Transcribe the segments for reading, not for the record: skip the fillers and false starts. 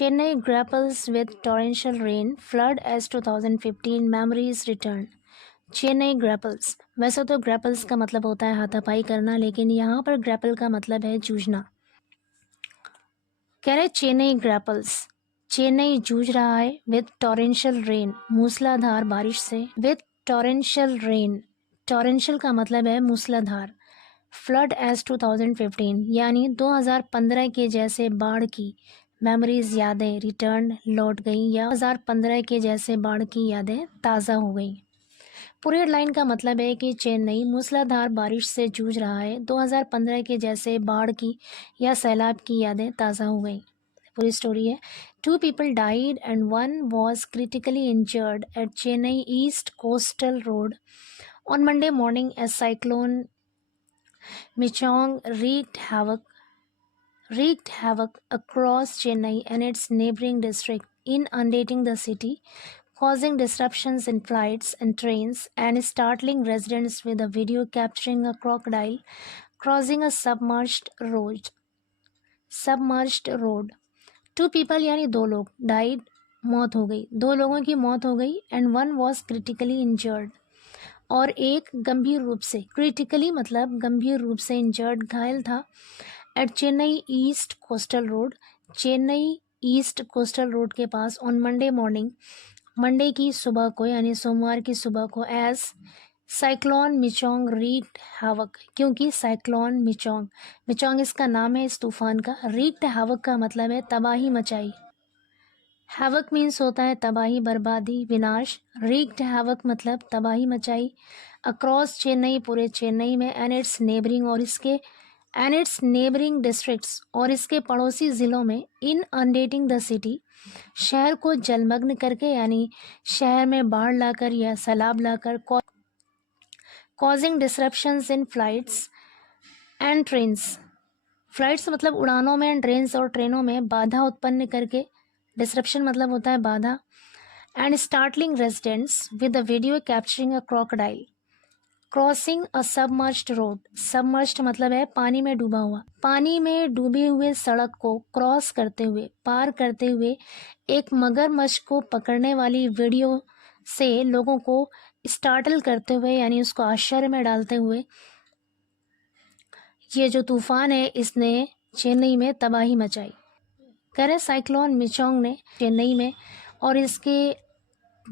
Chennai grapples with torrential rain, flood as 2015 memories return. Chennai ग्रैपल्स, वैसे तो ग्रैपल्स का मतलब होता है हाथापाई करना, लेकिन यहाँ पर ग्रैपल का मतलब है जूझना। कह रहे चेन्नई ग्रैपल्स, चेन्नई जूझ रहा है विद टॉरेंशियल रेन, मूसलाधार बारिश से। विद टॉरेंशियल रेन, टॉरेंशियल का मतलब है मूसलाधार। फ्लड एज 2015 यानी 2015 के जैसे बाढ़ की मेमोरीज, यादें रिटर्न लौट गई, या 2015 के जैसे बाढ़ की यादें ताज़ा हो गई। पूरी लाइन का मतलब है कि चेन्नई मूसलाधार बारिश से जूझ रहा है, 2015 के जैसे बाढ़ की या सैलाब की यादें ताज़ा हो गई। पूरी स्टोरी है। 2 people died and 1 was critically injured at Chennai East Coastal Road on Monday morning as cyclone Michong wreaked havoc across Chennai and its neighboring district, inundating the city, causing disruptions in flights and trains, and startling residents with a video capturing a crocodile crossing a submerged road. 2 people यानी 2 लोग, died मौत हो गई, 2 लोगों की मौत हो गई, and 1 was critically injured और एक गंभीर रूप से, क्रिटिकली मतलब गंभीर रूप से, इंजर्ड घायल था, at Chennai east coastal road, Chennai east coastal road के पास, ऑन मंडे मॉर्निंग, मंडे की सुबह को यानी सोमवार की सुबह को, as cyclone Michaung wreaked havoc, क्योंकि साइक्लोन मिचोंग इसका नाम है इस तूफान का। रीक्ड हैवक का मतलब है तबाही मचाई। हैवक मीन्स होता है तबाही, बर्बादी, विनाश। रीक्ड हैवक मतलब तबाही मचाई। अक्रॉस चेन्नई, पूरे चेन्नई में, एंड इट्स नेबरिंग डिस्ट्रिक्ट्स और इसके पड़ोसी ज़िलों में, इन अनडेटिंग द सिटी, शहर को जलमग्न करके यानी शहर में बाढ़ लाकर या सैलाब लाकर, causing disruptions in flights and trains, flights मतलब उड़ानों में, एंड ट्रेन्स और ट्रेनों में बाधा उत्पन्न करके, डिसरप्शन मतलब होता है बाधा, and startling residents with a video capturing a crocodile crossing a submerged road. Submerged मतलब है पानी में डूबा हुआ, पानी में डूबे हुए सड़क को क्रॉस करते हुए, पार करते हुए, एक मगरमच्छ को पकड़ने वाली वीडियो से लोगों को स्टार्टल करते हुए यानी उसको आश्चर्य में डालते हुए, ये जो तूफान है इसने चेन्नई में तबाही मचाई। करे साइक्लोन मिचोंग ने चेन्नई में और इसके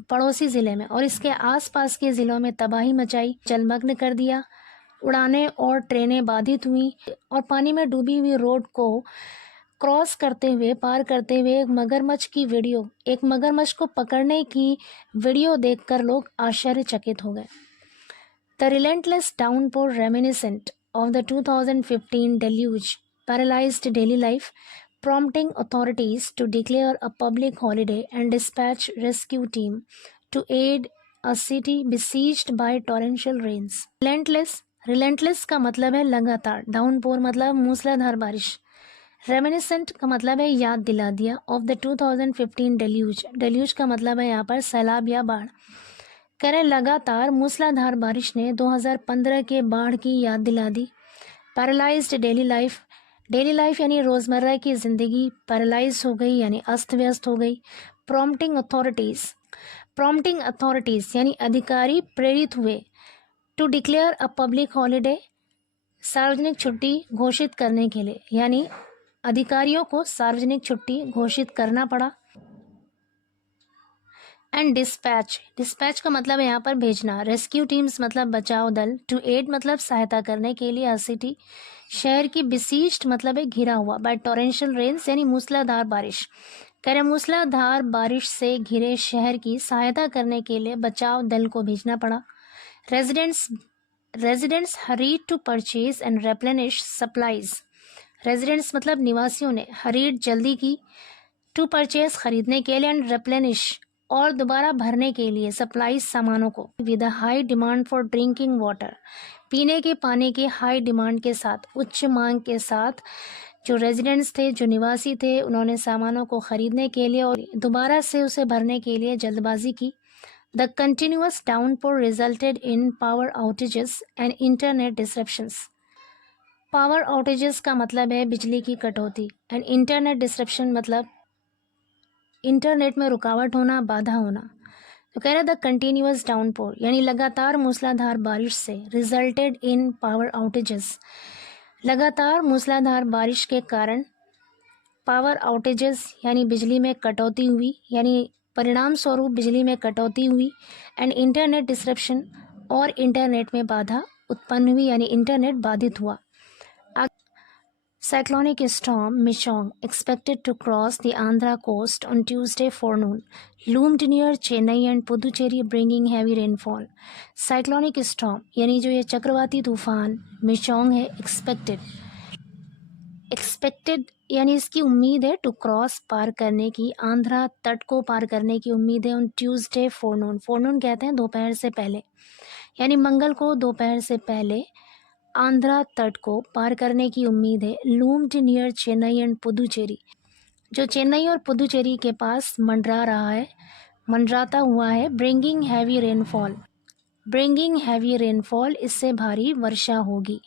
पड़ोसी ज़िले में और इसके आसपास के ज़िलों में तबाही मचाई, जलमग्न कर दिया, उड़ानें और ट्रेनें बाधित हुई, और पानी में डूबी हुई रोड को क्रॉस करते हुए, पार करते हुए, एक मगरमच्छ को पकड़ने की वीडियो देखकर लोग आश्चर्यचकित हो गए। The relentless downpour reminiscent of the 2015 deluge paralyzed daily life, prompting authorities to declare a public holiday and dispatch rescue team to aid a city besieged by torrential rains. Relentless का मतलब है लगातार, downpour मतलब मूसलाधार बारिश, reminiscent का मतलब है याद दिला दिया, ऑफ द 2015 डेल्यूज का मतलब है यहाँ पर सैलाब या बाढ़। करें लगातार मूसलाधार बारिश ने 2015 के बाढ़ की याद दिला दी। पैरालाइज्ड डेली लाइफ यानी रोज़मर्रा की ज़िंदगी पैरालाइज हो गई यानी अस्त व्यस्त हो गई। प्रॉम्प्टिंग अथॉरिटीज़ यानी अधिकारी प्रेरित हुए, to declare a public holiday सार्वजनिक छुट्टी घोषित करने के लिए, यानी अधिकारियों को सार्वजनिक छुट्टी घोषित करना पड़ा। एंड डिस्पैच का मतलब है यहाँ पर भेजना। रेस्क्यू टीम्स मतलब बचाव दल। टू एड मतलब सहायता करने के लिए। सिटी शहर की। बिसीज्ड मतलब है घिरा हुआ। बाय टॉरेंशियल रेन्स यानी मूसलाधार बारिश। करें मूसलाधार बारिश से घिरे शहर की सहायता करने के लिए बचाव दल को भेजना पड़ा। Residents hurried to purchase and replenish supplies. Residents मतलब निवासियों ने, हरीड जल्दी की, टू परचेज खरीदने के लिए, एंड रेप्लेनिश और दोबारा भरने के लिए, सप्लाईज सामानों को। With high demand for drinking water, पीने के पानी की हाई डिमांड के साथ, उच्च मांग के साथ, जो रेजिडेंट्स थे, जो निवासी थे, उन्होंने सामानों को खरीदने के लिए और दोबारा से उसे भरने के लिए जल्दबाजी की। The continuous downpour resulted in power outages and internet disruptions. Power outages का मतलब है बिजली की कटौती, एंड इंटरनेट डिसरप्शन मतलब इंटरनेट में रुकावट होना, बाधा होना। तो कह रहा द कंटिन्यूअस डाउनपोर यानी लगातार मूसलाधार बारिश से रिजल्टेड इन पावर आउटेजेस, लगातार मूसलाधार बारिश के कारण पावर आउटेजेस यानी बिजली में कटौती हुई, यानी परिणाम स्वरूप बिजली में कटौती हुई। एंड इंटरनेट डिसरप्शन और इंटरनेट में बाधा उत्पन्न हुई, यानी इंटरनेट बाधित हुआ। Cyclonic storm Michong, expected to cross the Andhra coast on Tuesday forenoon, loomed near Chennai and Puducherry, bringing heavy rainfall. Cyclonic storm यानी जो ये चक्रवाती तूफान मिचोंग है, एक्सपेक्टेड यानी इसकी उम्मीद है, टू क्रॉस पार करने की, आंध्रा तट को पार करने की उम्मीद है। ऑन ट्यूसडे फोरनून, फोरनून कहते हैं दोपहर से पहले, यानी मंगल को दोपहर से पहले आंध्रा तट को पार करने की उम्मीद है। लूम्ड नियर चेन्नई एंड पुदुचेरी, जो चेन्नई और पुदुचेरी के पास मंडरा रहा है, मंडराता हुआ है। Bringing heavy rainfall, bringing heavy rainfall, इससे भारी वर्षा होगी।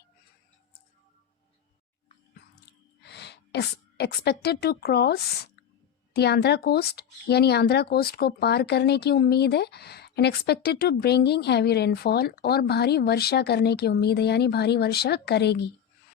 Expected to cross the Andhra coast यानी आंध्रा कोस्ट को पार करने की उम्मीद है। And expected to bringing heavy rainfall, और भारी वर्षा करने की उम्मीद है, यानी भारी वर्षा करेगी।